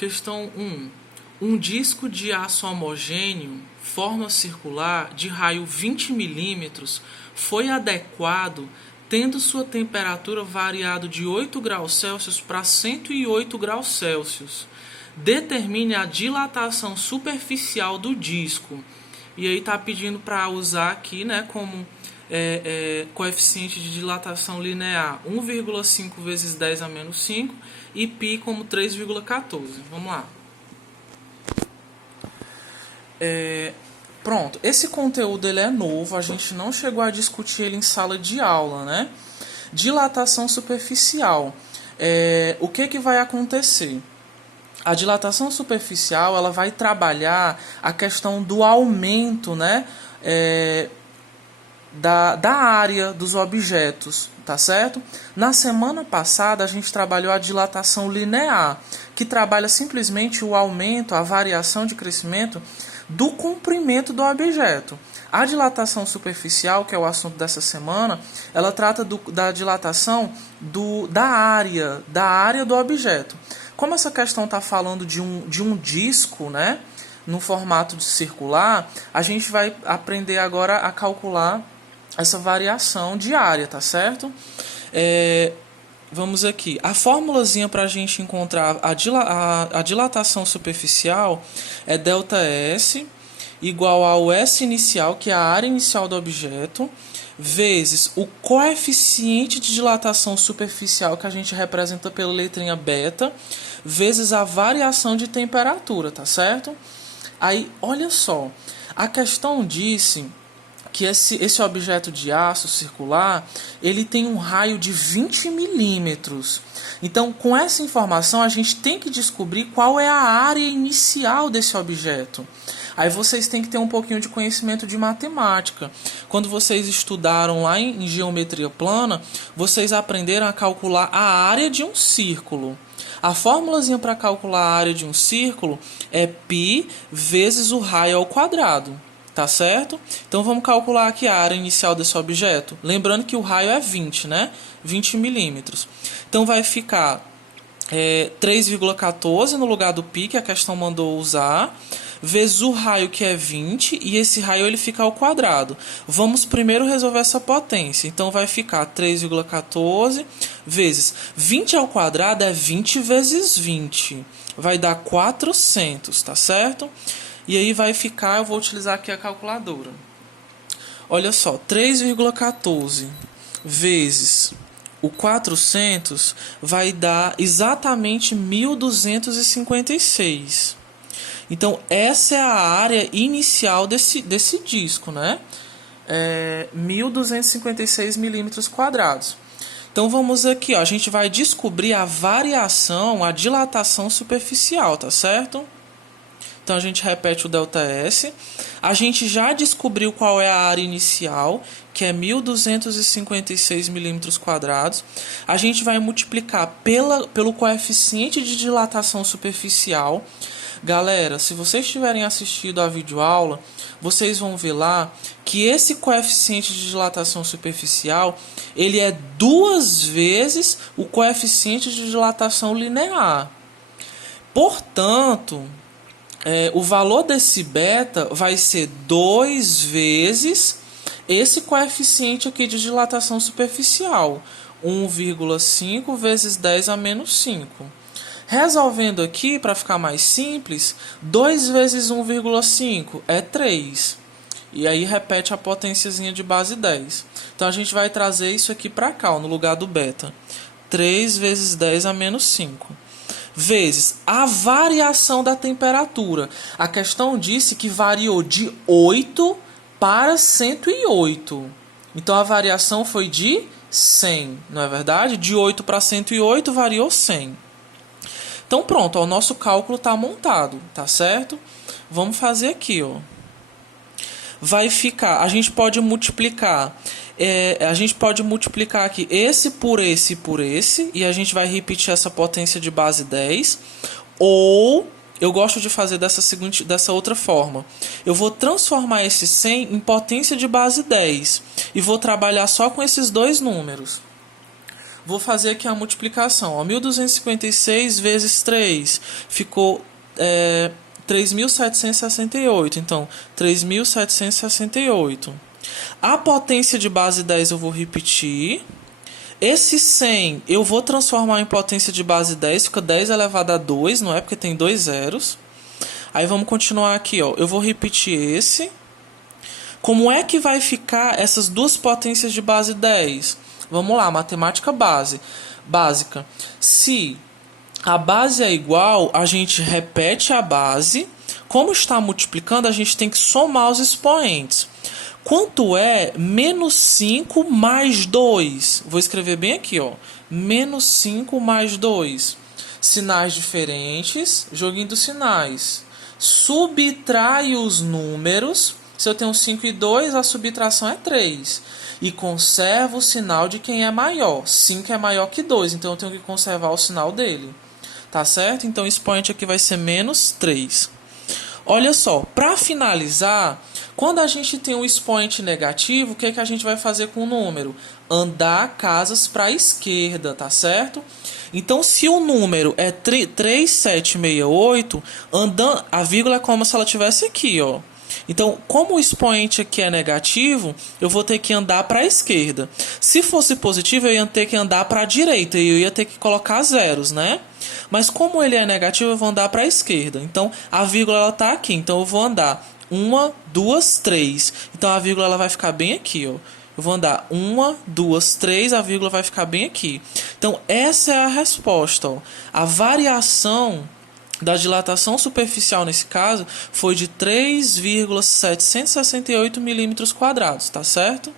Questão 1. Um disco de aço homogêneo, forma circular, de raio 20 milímetros, foi adequado, tendo sua temperatura variado de 8 graus Celsius para 108 graus Celsius. Determine a dilatação superficial do disco. E aí está pedindo para usar aqui, né, como coeficiente de dilatação linear 1,5 vezes 10 a menos 5 e π como 3,14. Vamos lá. Pronto, esse conteúdo ele é novo, a gente não chegou a discutir ele em sala de aula, né? Dilatação superficial. O que vai acontecer? A dilatação superficial ela vai trabalhar a questão do aumento, né, da área dos objetos, tá certo? Na semana passada a gente trabalhou a dilatação linear, que trabalha simplesmente o aumento, a variação de crescimento do comprimento do objeto. A dilatação superficial, que é o assunto dessa semana, ela trata da dilatação da área do objeto. Como essa questão está falando de um disco, né, no formato de circular, a gente vai aprender agora a calcular essa variação de área, tá certo? Vamos aqui. A formulazinha para a gente encontrar a dilatação superficial é ΔS igual ao S inicial, que é a área inicial do objeto, vezes o coeficiente de dilatação superficial, que a gente representa pela letrinha beta, vezes a variação de temperatura, tá certo? Aí, olha só, a questão disse que esse objeto de aço circular, ele tem um raio de 20 milímetros. Então, com essa informação, a gente tem que descobrir qual é a área inicial desse objeto. Aí vocês têm que ter um pouquinho de conhecimento de matemática. Quando vocês estudaram lá em geometria plana, vocês aprenderam a calcular a área de um círculo. A formulazinha para calcular a área de um círculo é π vezes o raio ao quadrado. Tá certo? Então vamos calcular aqui a área inicial desse objeto. Lembrando que o raio é 20, né? 20 milímetros. Então vai ficar 3,14 no lugar do π, que a questão mandou usar, vezes o raio, que é 20, e esse raio ele fica ao quadrado. Vamos primeiro resolver essa potência. Então vai ficar 3,14 vezes 20 ao quadrado é 20 vezes 20. Vai dar 400, tá certo? E aí vai ficar, eu vou utilizar aqui a calculadora. Olha só, 3,14 vezes o 400 vai dar exatamente 1.256. Então, essa é a área inicial desse disco, né? 1.256 milímetros quadrados. Então, vamos aqui, ó, a gente vai descobrir a variação, a dilatação superficial, tá certo? Então, a gente repete o ΔS. A gente já descobriu qual é a área inicial, que é 1.256 milímetros quadrados. A gente vai multiplicar pelo coeficiente de dilatação superficial. Galera, se vocês tiverem assistido a videoaula, vocês vão ver lá que esse coeficiente de dilatação superficial, ele é 2 vezes o coeficiente de dilatação linear. Portanto, o valor desse beta vai ser 2 vezes esse coeficiente aqui de dilatação superficial, 1,5 vezes 10 a menos 5. Resolvendo aqui, para ficar mais simples, 2 vezes 1,5 é 3. E aí repete a potênciazinha de base 10. Então a gente vai trazer isso aqui para cá, ó, no lugar do beta. 3 vezes 10 a menos 5. Vezes a variação da temperatura. A questão disse que variou de 8 para 108. Então a variação foi de 100, não é verdade? De 8 para 108 variou 100. Então pronto, ó, o nosso cálculo está montado, tá certo? Vamos fazer aqui, ó. Vai ficar, a gente pode multiplicar aqui esse por esse, e a gente vai repetir essa potência de base 10, ou eu gosto de fazer dessa outra forma. Eu vou transformar esse 100 em potência de base 10, e vou trabalhar só com esses dois números. Vou fazer aqui a multiplicação. Ó, 1.256 vezes 3 ficou 3.768. Então, 3.768. A potência de base 10 eu vou repetir. Esse 100 eu vou transformar em potência de base 10. Fica 10 elevado a 2, não é? Porque tem dois zeros. Aí vamos continuar aqui, ó. Eu vou repetir esse. Como é que vai ficar essas duas potências de base 10? Vamos lá, matemática básica. Se a base é igual, a gente repete a base. Como está multiplicando, a gente tem que somar os expoentes. Quanto é menos 5 mais 2? Vou escrever bem aqui, ó. Menos 5 mais 2. Sinais diferentes, joguinho dos sinais. Subtrai os números. Se eu tenho 5 e 2, a subtração é 3. E conserva o sinal de quem é maior. 5 é maior que 2, então eu tenho que conservar o sinal dele. Tá certo? Então o expoente aqui vai ser menos 3. Olha só, para finalizar, quando a gente tem um expoente negativo, o que, que a gente vai fazer com o número? Andar casas para a esquerda, tá certo? Então, se o número é 3768, andando, a vírgula é como se ela estivesse aqui, ó. Então, como o expoente aqui é negativo, eu vou ter que andar para a esquerda. Se fosse positivo, eu ia ter que andar para a direita e eu ia ter que colocar zeros, né? Mas como ele é negativo, eu vou andar para a esquerda. Então, a vírgula está aqui. Então, eu vou andar 1, 2, 3. Então, a vírgula ela vai ficar bem aqui, ó. Eu vou andar 1, 2, 3, a vírgula vai ficar bem aqui. Então, essa é a resposta, ó. A variação da dilatação superficial, nesse caso, foi de 3,768 milímetros quadrados, tá certo?